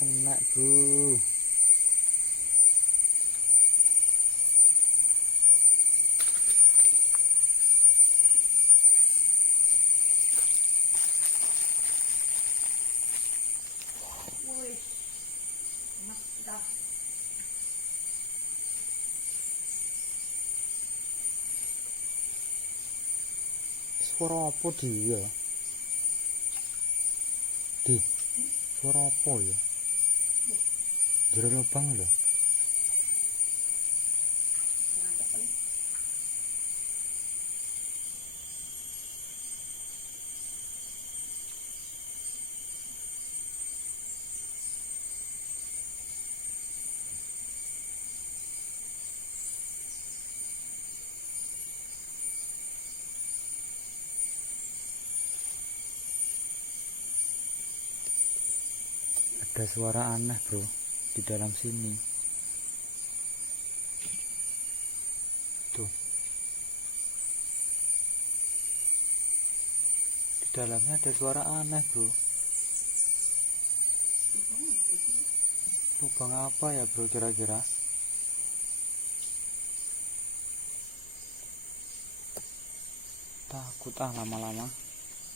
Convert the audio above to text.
Kena bro. Suara apa dia? Suara apa ya? Jero lubang lho. Ada suara aneh bro di dalam sini. Tuh. Di dalamnya ada suara aneh bro. Lubang apa ya bro kira-kira? Takut lama-lama.